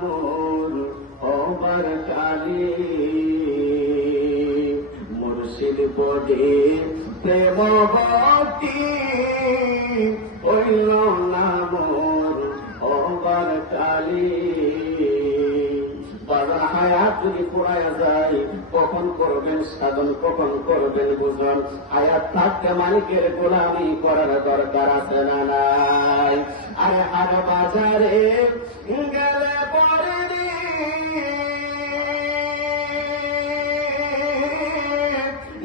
মোর হবার কালে মুর্শিদ পদে প্রেম ভক্তি হইল না মোর হবার কালে। বাবা হায়াত যদি পোড়ায়া যায় কখন করবেন সাধন, কখন করবেন বুঝন? হায়াত থাকতে মালিকের গোলামি করার দরকার আছে না নাই? আরে হাট বাজারে গেলে পরে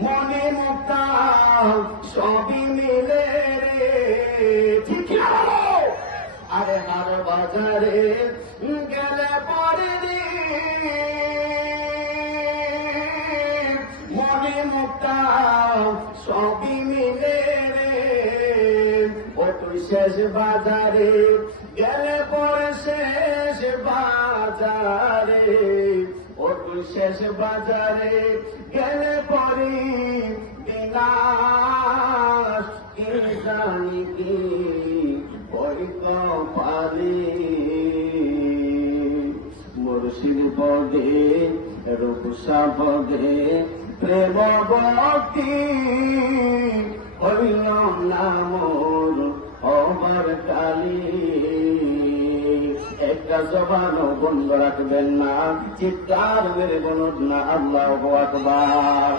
মনে মুক্তা সবই মিলে রে, ঠিক না? আরে হাট বাজারে গেলে পরে মনে মুক্তা সবই মিলে রে। ও তুই শেষ বাজারে গেলে পরে শেষ বাজারে, ও তুই শেষ বাজারে গেলে পরে বিলাস কি জানি কি ওই কপালে। মুর্শিদ পদে রূপসা পদে প্রেম ভক্তি হইল না মোর হবার কালে। একটা জবানও বন্ধ রাখবেন না, চিৎকার মেরে বলুন না আল্লাহু আকবার।